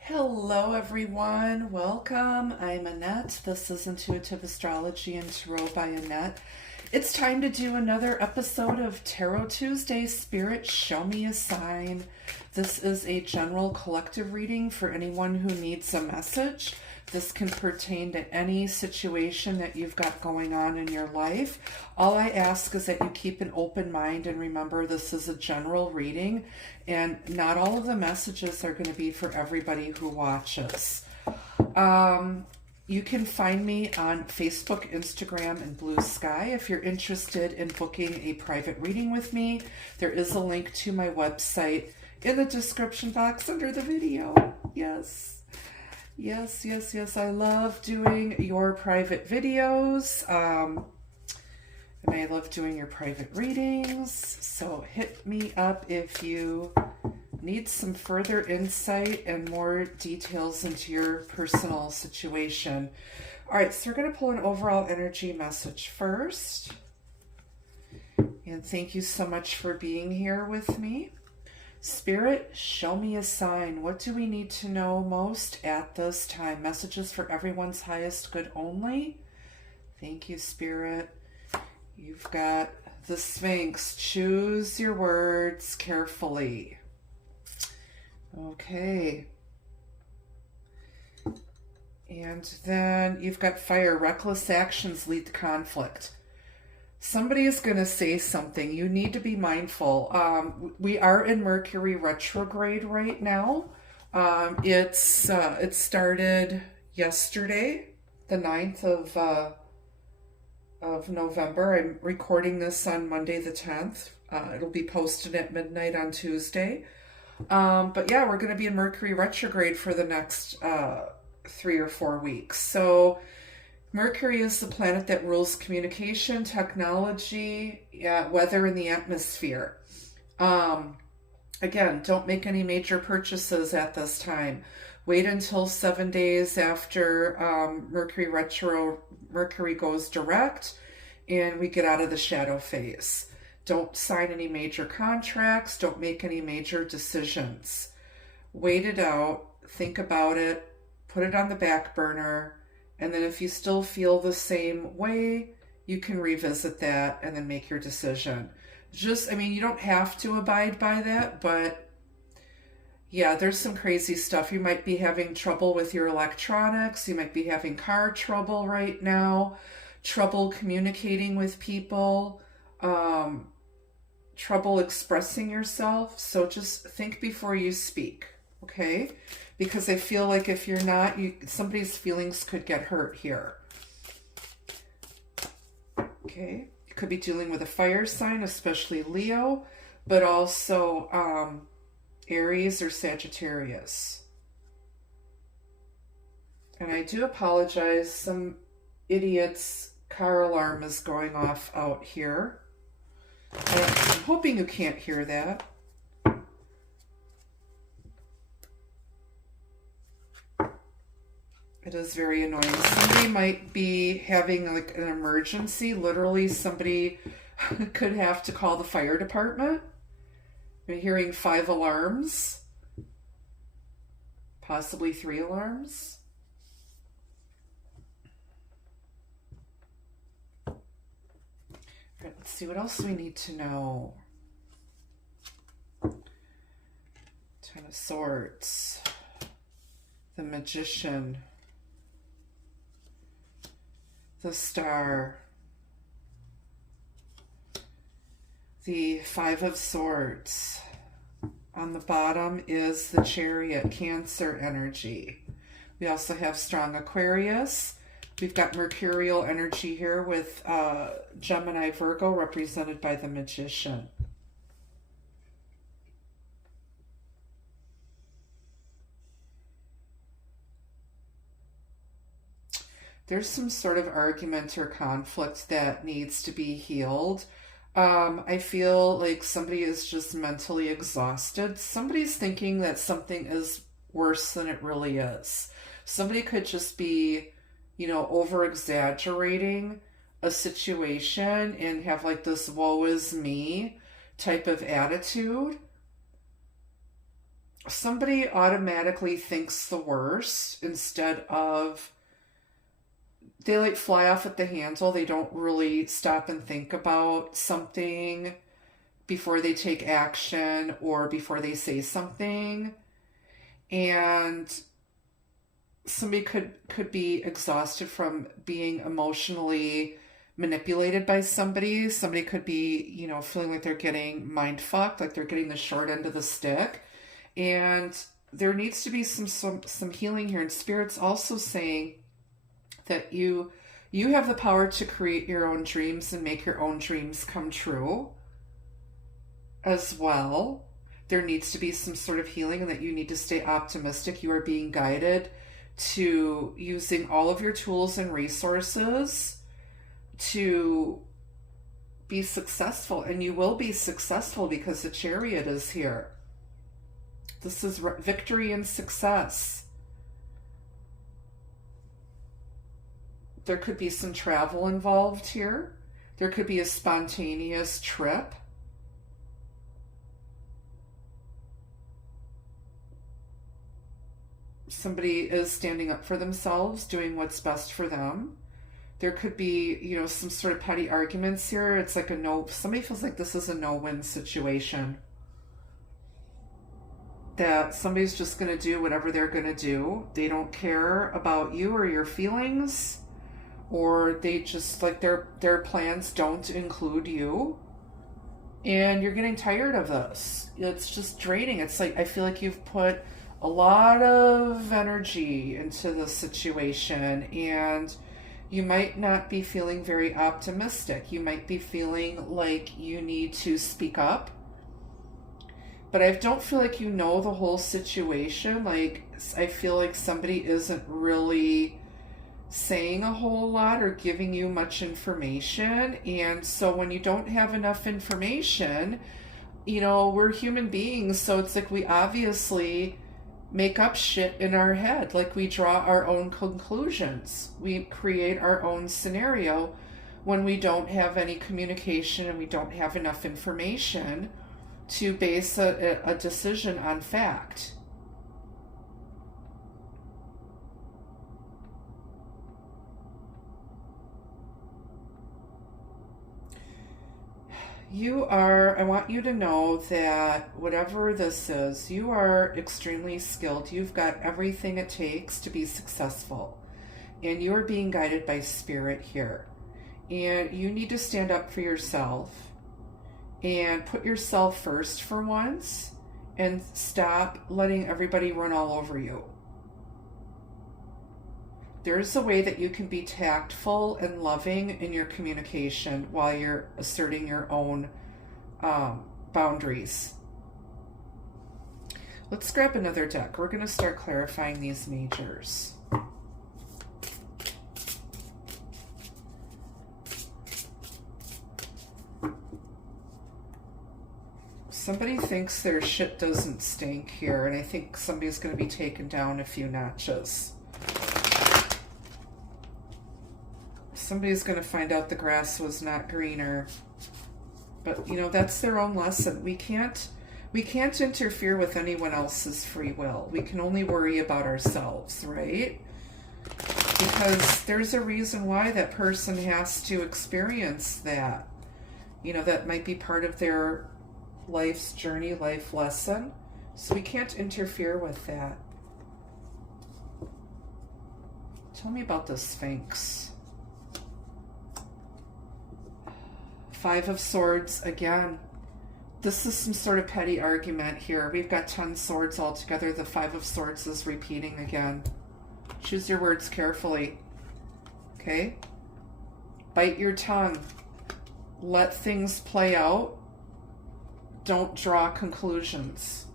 Hello everyone, welcome. I'm Annette. This is Intuitive Astrology and Tarot by Annette. It's time to do another episode of Tarot Tuesday, Spirit Show Me a Sign. This is a general collective reading for anyone who needs a message. This can pertain to any situation that you've got going on in your life. All I ask is that you keep an open mind and remember this is a general reading and not all of the messages are going to be for everybody who watches. You can find me on Facebook, Instagram, and Blue Sky. If you're interested in booking a private reading with me, there is a link to my website in the description box under the video. Yes. I love doing your private videos. And I love doing your private readings. So hit me up if you need some further insight and more details into your personal situation. All right, so we're going to pull an overall energy message first. And thank you so much for being here with me. Spirit, show me a sign. What do we need to know most at this time? Messages for everyone's highest good only. Thank you, Spirit. You've got the Sphinx. Choose your words carefully. Okay. And then you've got fire. Reckless actions lead to conflict. Somebody is going to say something. You need to be mindful. We are in Mercury retrograde right now. It started yesterday, the 9th of November. I'm recording this on Monday the 10th. It'll be posted at midnight on Tuesday. But yeah, we're going to be in Mercury retrograde for the next 3 or 4 weeks. So Mercury is the planet that rules communication, technology, weather, and the atmosphere. Again, don't make any major purchases at this time. Wait until 7 days after Mercury goes direct and we get out of the shadow phase. Don't sign any major contracts. Don't make any major decisions. Wait it out. Think about it. Put it on the back burner. And then if you still feel the same way, you can revisit that and then make your decision. You don't have to abide by that, but yeah, there's some crazy stuff. You might be having trouble with your electronics. You might be having car trouble right now, trouble communicating with people, trouble expressing yourself. So just think before you speak, okay? Because I feel like if you're not, somebody's feelings could get hurt here. Okay, you could be dealing with a fire sign, especially Leo, but also Aries or Sagittarius. And I do apologize, some idiot's car alarm is going off out here. I'm hoping you can't hear that. It is very annoying. Somebody might be having like an emergency. Literally, somebody could have to call the fire department. I'm hearing 5 alarms, possibly 3 alarms. All right, let's see what else we need to know. 10 of Swords, the Magician, the Star, the 5 of Swords. On the bottom is the Chariot, Cancer energy. We also have strong Aquarius. We've got Mercurial energy here with Gemini, Virgo, represented by the Magician. There's some sort of argument or conflict that needs to be healed. I feel like somebody is just mentally exhausted. Somebody's thinking that something is worse than it really is. Somebody could just be, over exaggerating a situation and have like this woe is me type of attitude, somebody automatically thinks the worst instead of, they like fly off at the handle. They don't really stop and think about something before they take action or before they say something. And somebody could be exhausted from being emotionally manipulated by somebody. Somebody could be, feeling like they're getting mind fucked, like they're getting the short end of the stick. And there needs to be some healing here. And Spirit's also saying that you have the power to create your own dreams and make your own dreams come true as well. There needs to be some sort of healing, and that you need to stay optimistic. You are being guided to using all of your tools and resources to be successful. And you will be successful because the Chariot is here. This is victory and success. There could be some travel involved here. There could be a spontaneous trip. Somebody is standing up for themselves, doing what's best for them. There could be, some sort of petty arguments here. It's like somebody feels like this is a no-win situation. That somebody's just going to do whatever they're going to do. They don't care about you or your feelings, or they just, like, their plans don't include you. And you're getting tired of this. It's just draining. It's like, I feel like you've put a lot of energy into the situation, and you might not be feeling very optimistic. You might be feeling like you need to speak up, but I don't feel like you know the whole situation. Like, I feel like somebody isn't really saying a whole lot or giving you much information. And so when you don't have enough information, we're human beings, so it's like we obviously make up shit in our head. Like, we draw our own conclusions. We create our own scenario when we don't have any communication and we don't have enough information to base a decision on fact. I want you to know that whatever this is, you are extremely skilled. You've got everything it takes to be successful. And you are being guided by Spirit here. And you need to stand up for yourself and put yourself first for once, and stop letting everybody run all over you. There's a way that you can be tactful and loving in your communication while you're asserting your own boundaries. Let's grab another deck. We're going to start clarifying these majors. Somebody thinks their shit doesn't stink here, and I think somebody's going to be taken down a few notches. Somebody's going to find out the grass was not greener. But, that's their own lesson. We can't interfere with anyone else's free will. We can only worry about ourselves, right? Because there's a reason why that person has to experience that. That might be part of their life's journey, life lesson. So we can't interfere with that. Tell me about the Sphinx. Five of Swords again. This is some sort of petty argument here. We've got 10 swords altogether. The Five of Swords is repeating again. Choose your words carefully. Okay? Bite your tongue. Let things play out. Don't draw conclusions.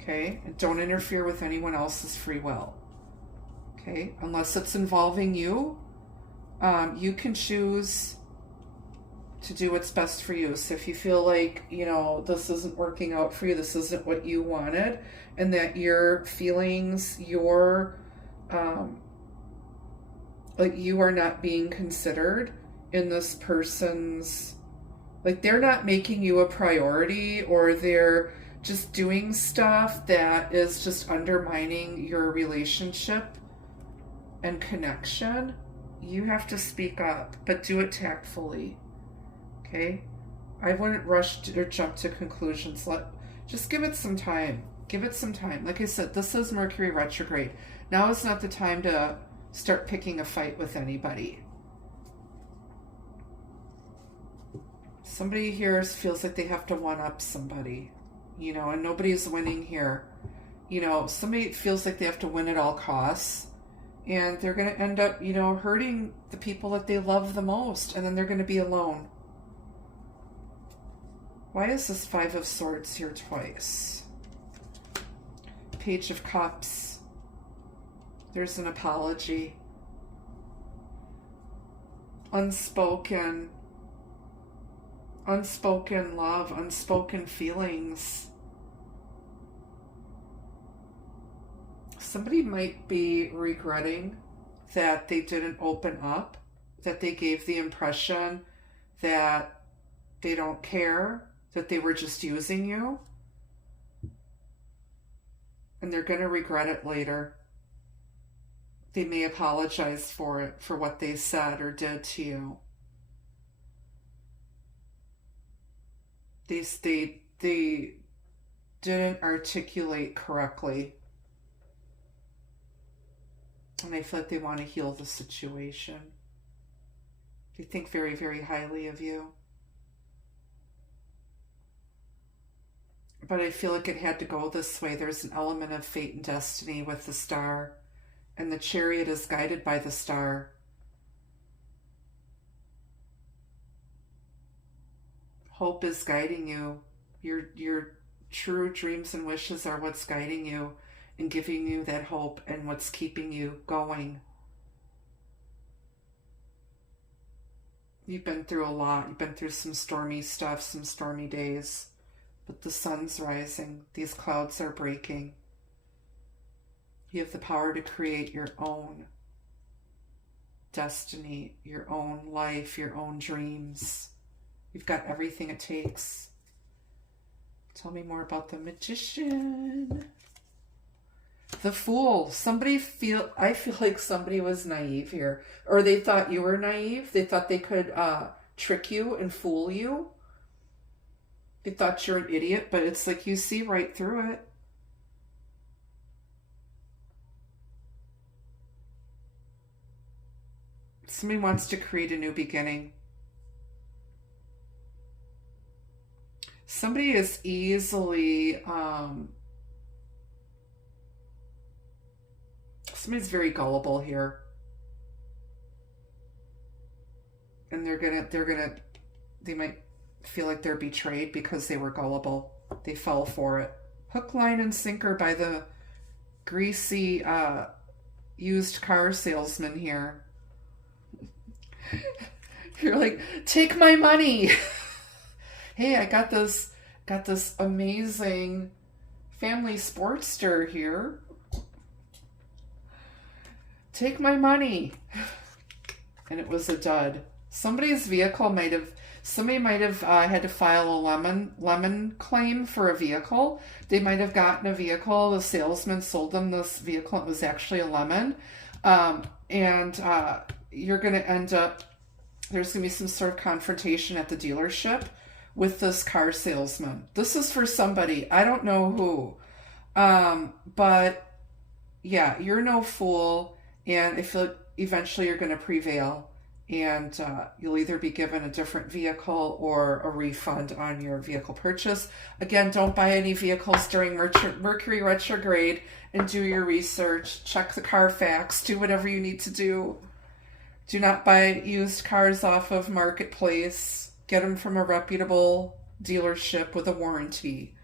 Okay? And don't interfere with anyone else's free will. Okay? Unless it's involving you, you can choose to do what's best for you. So if you feel like, this isn't working out for you, this isn't what you wanted, and that your feelings, like you are not being considered, in this person's, like they're not making you a priority, or they're just doing stuff that is just undermining your relationship and connection, you have to speak up, but do it tactfully. Okay? I wouldn't rush or jump to conclusions. Just give it some time. Give it some time. Like I said, this is Mercury retrograde. Now is not the time to start picking a fight with anybody. Somebody here feels like they have to one-up somebody, and nobody's winning here. Somebody feels like they have to win at all costs, and they're going to end up, hurting the people that they love the most, and then they're going to be alone. Why is this Five of Swords here twice? Page of Cups. There's an apology. Unspoken love, unspoken feelings. Somebody might be regretting that they didn't open up, that they gave the impression that they don't care, that they were just using you. And they're going to regret it later. They may apologize for it, for what they said or did to you. They didn't articulate correctly. And I feel like they want to heal the situation. They think very, very highly of you. But I feel like it had to go this way. There's an element of fate and destiny with the star. And the chariot is guided by the star. Hope is guiding you. Your true dreams and wishes are what's guiding you and giving you that hope and what's keeping you going. You've been through a lot. You've been through some stormy stuff, some stormy days. But the sun's rising. These clouds are breaking. You have the power to create your own destiny, your own life, your own dreams. You've got everything it takes. Tell me more about the Magician. The Fool. I feel like somebody was naive here. Or they thought you were naive. They thought they could trick you and fool you. They thought you're an idiot, but it's like you see right through it. Somebody wants to create a new beginning. Somebody is easily, somebody's very gullible here. And they might feel like they're betrayed because they were gullible. They fell for it. Hook, line, and sinker by the greasy, used car salesman here. You're like, take my money. Hey, I got this amazing family Sportster here. Take my money. And it was a dud. Somebody's vehicle somebody might have had to file a lemon claim for a vehicle. They might have gotten a vehicle. The salesman sold them this vehicle. It was actually a lemon. You're going to end up, there's going to be some sort of confrontation at the dealership with this car salesman. This is for somebody. I don't know who. But yeah, you're no fool. And I feel like eventually you're going to prevail. And you'll either be given a different vehicle or a refund on your vehicle purchase. Again, don't buy any vehicles during Mercury retrograde, and do your research. Check the Carfax. Do whatever you need to do. Do not buy used cars off of Marketplace. Get them from a reputable dealership with a warranty.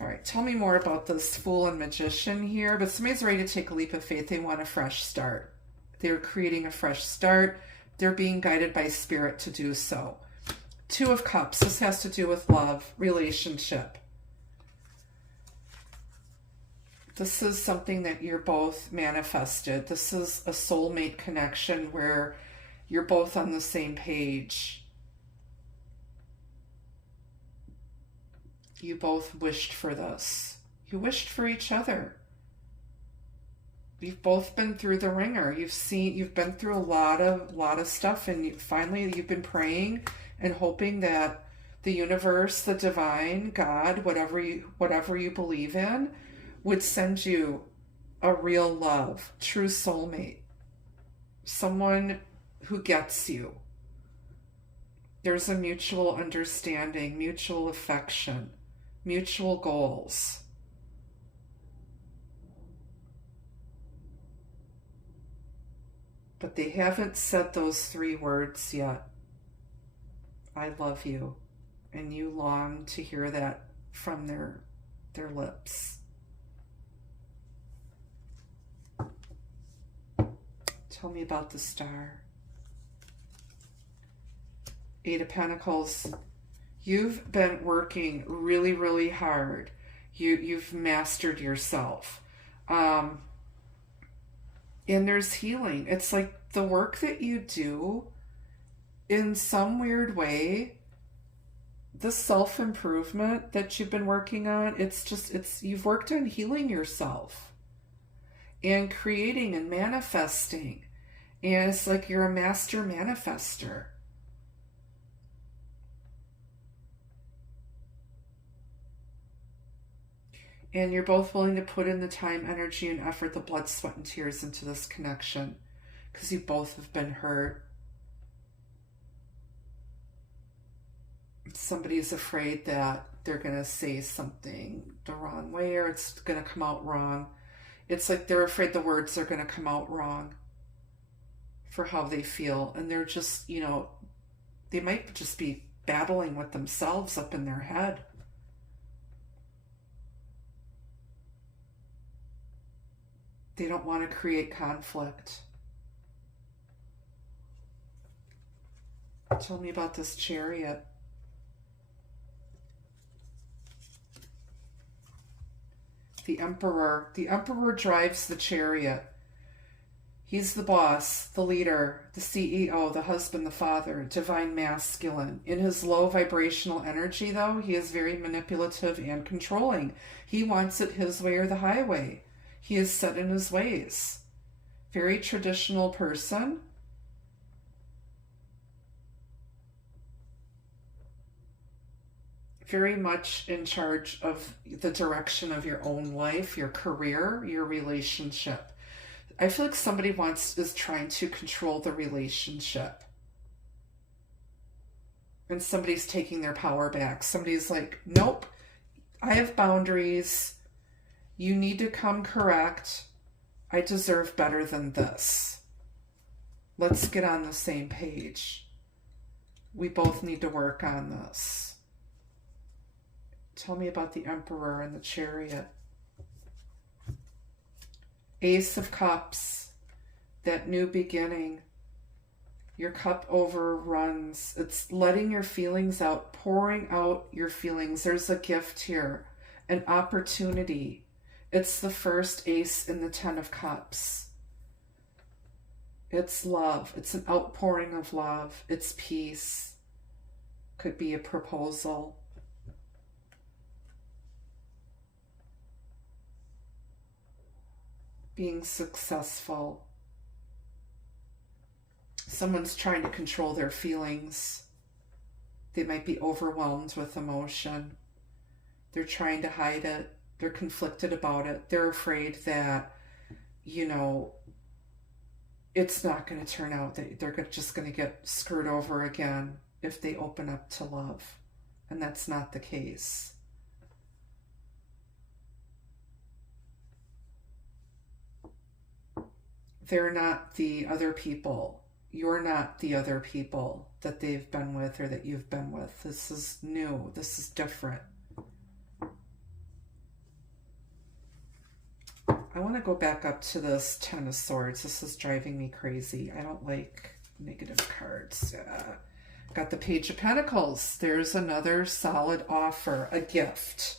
All right, tell me more about this Fool and Magician here. But somebody's ready to take a leap of faith. They want a fresh start. They're creating a fresh start. They're being guided by spirit to do so. Two of Cups. This has to do with love, relationship. This is something that you're both manifested. This is a soulmate connection where You're both on the same page. You both wished for this. You wished for each other. You've both been through the ringer. You've been through a lot of stuff, and finally you've been praying and hoping that the universe, the divine, God, whatever you believe in, would send you a real love, true soulmate, someone who gets you. There's a mutual understanding, mutual affection, mutual goals. But they haven't said those 3 words yet. I love you. And you long to hear that from their lips. Tell me about the star. 8 of Pentacles. You've been working really, really hard. You've mastered yourself. And there's healing. It's like the work that you do, in some weird way, the self-improvement that you've been working on, you've worked on healing yourself and creating and manifesting. And it's like you're a master manifester. And you're both willing to put in the time, energy, and effort, the blood, sweat, and tears into this connection, because you both have been hurt. Somebody is afraid that they're going to say something the wrong way, or it's going to come out wrong. It's like they're afraid the words are going to come out wrong for how they feel. And they're just, they might just be battling with themselves up in their head. They don't want to create conflict. Tell me about this Chariot. The Emperor. The Emperor drives the Chariot. He's the boss, the leader, the CEO, the husband, the father, divine masculine. In his low vibrational energy, though, he is very manipulative and controlling. He wants it his way or the highway. He is set in his ways. Very traditional person. Very much in charge of the direction of your own life, your career, your relationship. I feel like somebody is trying to control the relationship. And somebody's taking their power back. Somebody's like, nope, I have boundaries. You need to come correct. I deserve better than this. Let's get on the same page. We both need to work on this. Tell me about the Emperor and the Chariot. Ace of Cups. That new beginning. Your cup overruns. It's letting your feelings out, pouring out your feelings. There's a gift here, an opportunity. It's the first ace in the 10 of Cups. It's love. It's an outpouring of love. It's peace. Could be a proposal. Being successful. Someone's trying to control their feelings. They might be overwhelmed with emotion. They're trying to hide it. They're conflicted about it. They're afraid that, it's not going to turn out, that they're just going to get screwed over again if they open up to love. And that's not the case. They're not the other people. You're not the other people that they've been with or that you've been with. This is new. This is different. I want to go back up to this 10 of Swords. This is driving me crazy. I don't like negative cards. Got the Page of Pentacles. There's another solid offer, a gift.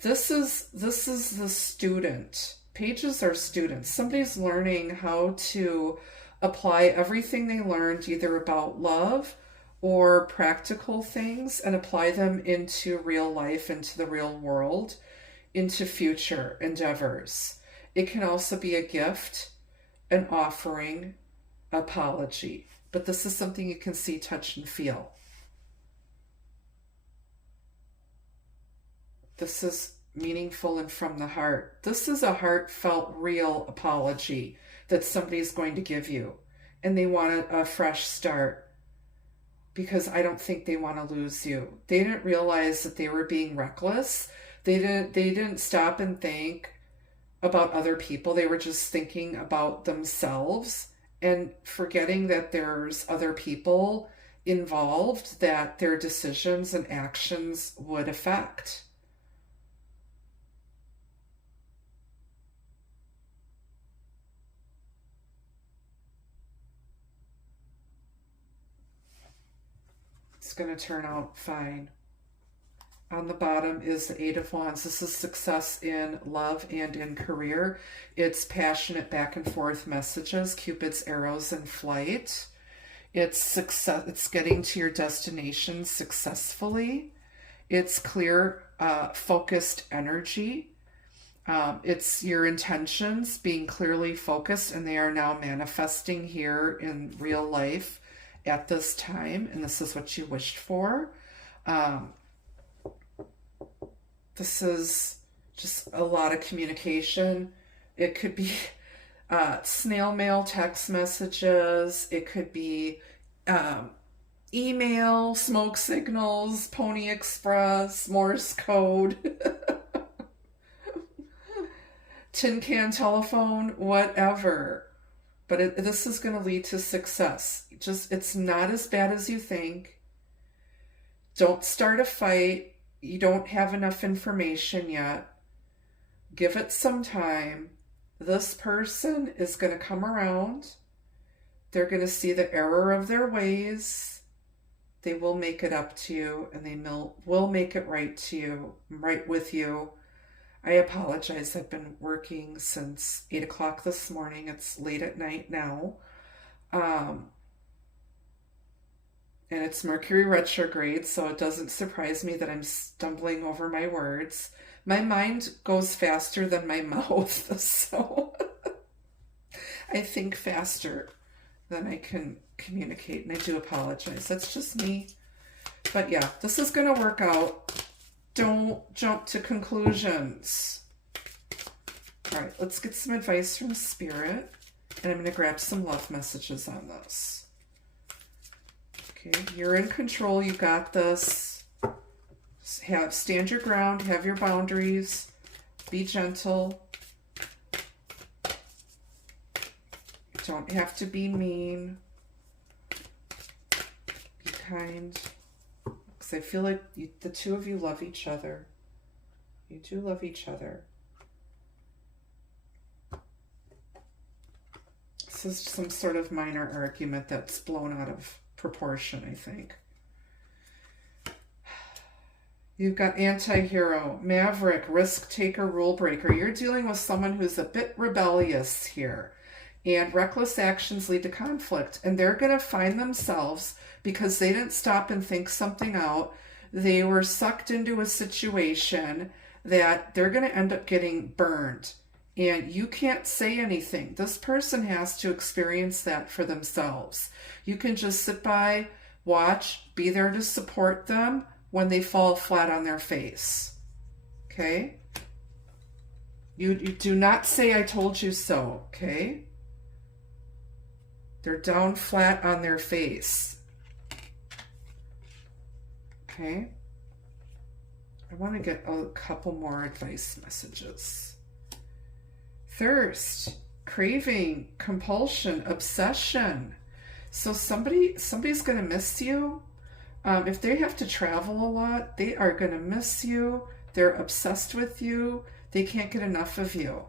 This is the student. Pages are students. Somebody's learning how to apply everything they learned either about love or practical things and apply them into real life, into the real world, into future endeavors. It can also be a gift, an offering, apology. But this is something you can see, touch, and feel. This is meaningful and from the heart. This is a heartfelt, real apology that somebody's going to give you. And they want a fresh start because I don't think they want to lose you. They didn't realize that they were being reckless. They didn't stop and think about other people. They were just thinking about themselves and forgetting that there's other people involved that their decisions and actions would affect. It's going to turn out fine. On the bottom is the Eight of Wands. This is success in love and in career. It's passionate back and forth messages, Cupid's arrows in flight. It's success. It's getting to your destination successfully. It's clear, focused energy. It's your intentions being clearly focused, and they are now manifesting here in real life at this time, and this is what you wished for. This is just a lot of communication. It could be snail mail, text messages. It could be email, smoke signals, Pony Express, Morse code, tin can telephone, whatever. But this is going to lead to success. It's not as bad as you think. Don't start a fight. You don't have enough information yet. Give it some time. This person is going to come around. They're going to see the error of their ways. They will make it up to you, and they will make it right to you, right with you. I apologize. I've been working since 8 o'clock this morning. It's late at night now. And it's Mercury retrograde, so it doesn't surprise me that I'm stumbling over my words. My mind goes faster than my mouth, so I think faster than I can communicate, and I do apologize. That's just me. But yeah, this is going to work out. Don't jump to conclusions. All right, let's get some advice from Spirit, and I'm going to grab some love messages on this. Okay, you're in control. You got this. Stand your ground. Have your boundaries. Be gentle. You don't have to be mean. Be kind. Because I feel like the two of you love each other. You do love each other. This is some sort of minor argument that's blown out of proportion, I think. You've got anti-hero, maverick, risk taker, rule breaker. You're dealing with someone who's a bit rebellious here, and reckless actions lead to conflict, and they're going to find themselves, because they didn't stop and think something out, they were sucked into a situation that they're going to end up getting burned. And you can't say anything. This person has to experience that for themselves. You can just sit by, watch, be there to support them when they fall flat on their face. Okay? You do not say, I told you so. Okay? They're down flat on their face. Okay? I want to get a couple more advice messages. Thirst, craving, compulsion, obsession. So somebody's going to miss you. If they have to travel a lot, they are going to miss you. They're obsessed with you. They can't get enough of you.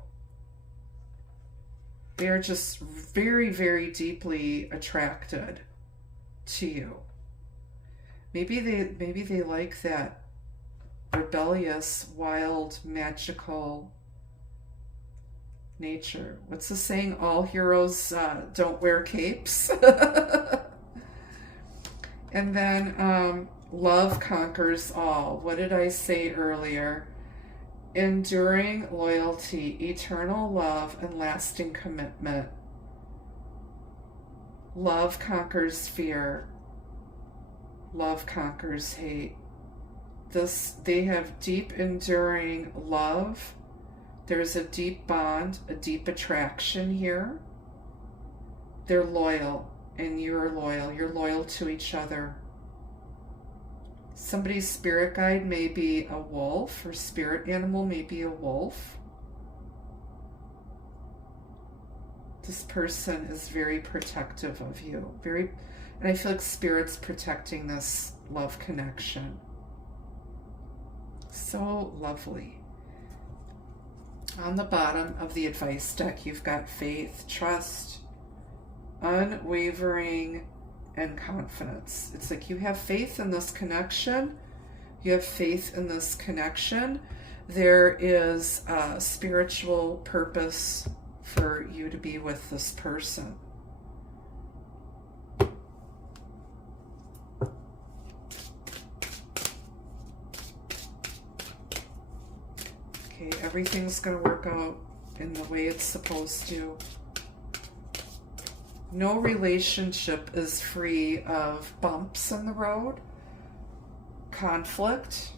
They are just very, very deeply attracted to you. Maybe they like that rebellious, wild, magical Nature. What's the saying? All heroes don't wear capes. And then love conquers all. What did I say earlier? Enduring loyalty, eternal love, and lasting commitment. Love conquers fear. Love conquers hate. They have deep, enduring love. There's a deep bond, a deep attraction here. They're loyal, and you're loyal. You're loyal to each other. Somebody's spirit guide may be a wolf, or spirit animal may be a wolf. This person is very protective of you. And I feel like spirit's protecting this love connection. So lovely. On the bottom of the advice deck, you've got faith, trust, unwavering, and confidence. It's like you have faith in this connection. You have faith in this connection. There is a spiritual purpose for you to be with this person. Okay, everything's going to work out in the way it's supposed to. No relationship is free of bumps in the road, conflict,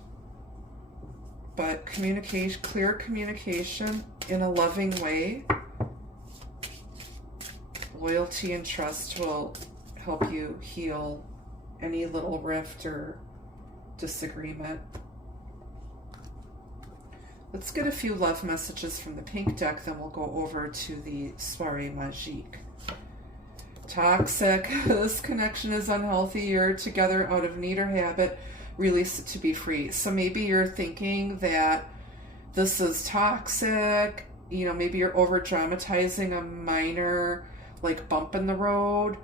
but communication, clear communication in a loving way, loyalty and trust will help you heal any little rift or disagreement. Let's get a few love messages from the pink deck, then we'll go over to the Soirée Magique. Toxic. This connection is unhealthy. You're together out of need or habit. Release it to be free. So maybe you're thinking that this is toxic. You know, maybe you're over dramatizing a minor like bump in the road.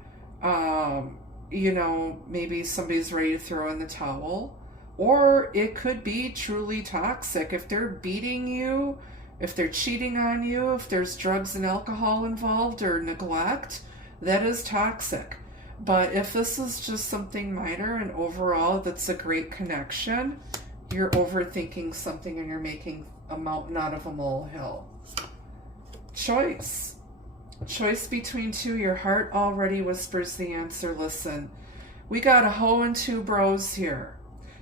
You know, maybe somebody's ready to throw in the towel. Or it could be truly toxic. If they're beating you, if they're cheating on you, if there's drugs and alcohol involved or neglect, that is toxic. But if this is just something minor and overall that's a great connection, you're overthinking something and you're making a mountain out of a molehill. Choice. Choice between two. Your heart already whispers the answer. Listen, we got a hoe and two bros here.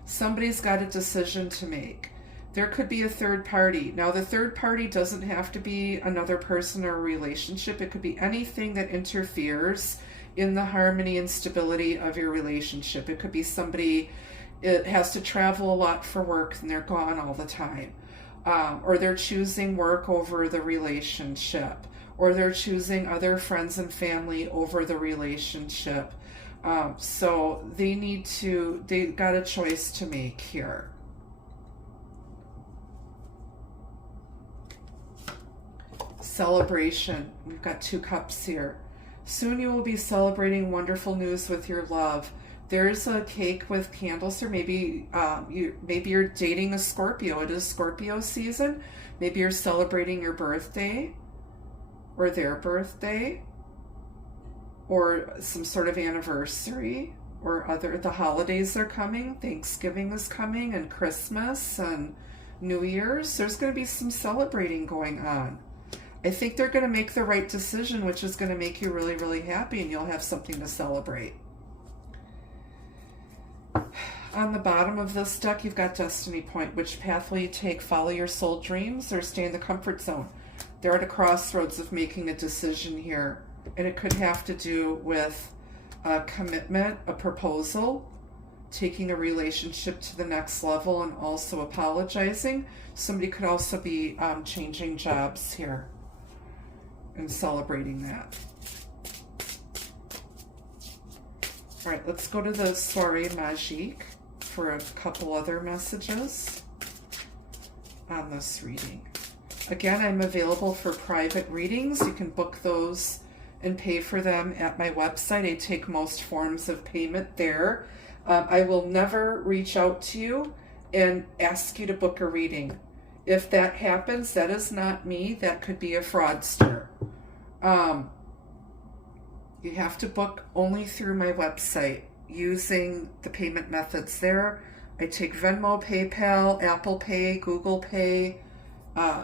Somebody's got a decision to make. There could be a third party. Now, the third party doesn't have to be another person or a relationship. It could be anything that interferes in the harmony and stability of your relationship. It could be somebody it has to travel a lot for work and they're gone all the time. Or they're choosing work over the relationship. Or they're choosing other friends and family over the relationship. So they got a choice to make here. Celebration. We've got 2 cups here. Soon you will be celebrating wonderful news with your love. There's a cake with candles, or maybe you're dating a Scorpio. It is Scorpio season. Maybe you're celebrating your birthday or their birthday or some sort of anniversary or the holidays are coming. Thanksgiving is coming and Christmas and New Year's. There's going to be some celebrating going on. I think they're going to make the right decision, which is going to make you really, really happy, and you'll have something to celebrate. On the bottom of this deck, you've got Destiny Point. Which path will you take? Follow your soul dreams or stay in the comfort zone? They're at a crossroads of making a decision here, and it could have to do with a commitment, a proposal, taking a relationship to the next level, and also apologizing. Somebody could also be changing jobs here and celebrating that. All right, let's go to the Soirée Magique for a couple other messages on this reading. Again, I'm available for private readings. You can book those and pay for them at my website. I take most forms of payment there. I will never reach out to you and ask you to book a reading. If that happens, that is not me. That could be a fraudster. You have to book only through my website using the payment methods there. I take Venmo, PayPal, Apple Pay, Google Pay,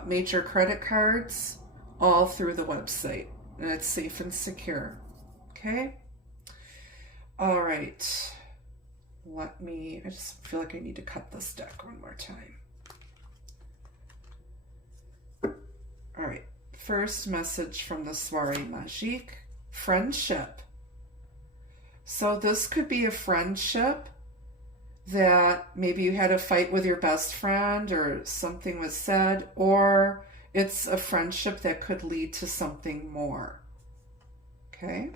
major credit cards, all through the website. And it's safe and secure. Okay? All right. I just feel like I need to cut this deck one more time. All right. First message from the Soirée Magique. Friendship. So this could be a friendship that maybe you had a fight with your best friend or something was said, or it's a friendship that could lead to something more. Okay?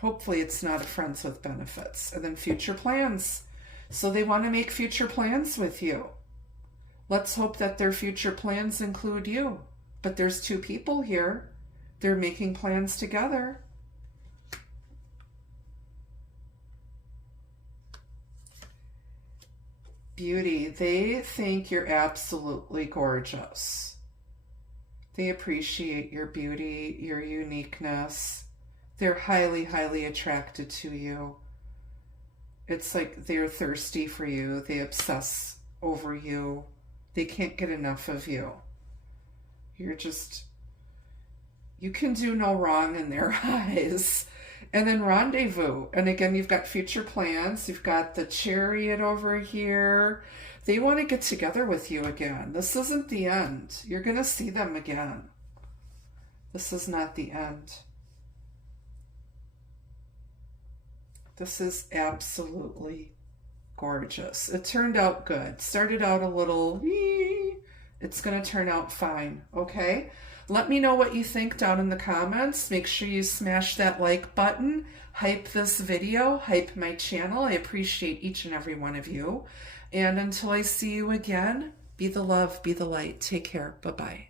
Hopefully it's not a friends with benefits. And then future plans. So they want to make future plans with you. Let's hope that their future plans include you. But there's two people here. They're making plans together. Beauty. They think you're absolutely gorgeous. They appreciate your beauty, your uniqueness. They're highly, highly attracted to you. It's like they're thirsty for you. They obsess over you. They can't get enough of you. You can do no wrong in their eyes. And then rendezvous. And again, you've got future plans. You've got the Chariot over here. They want to get together with you again. This isn't the end. You're going to see them again. This is not the end. This is absolutely gorgeous. It turned out good. Started out a little, it's going to turn out fine, okay? Let me know what you think down in the comments. Make sure you smash that like button. Hype this video. Hype my channel. I appreciate each and every one of you. And until I see you again, be the love, be the light. Take care. Bye-bye.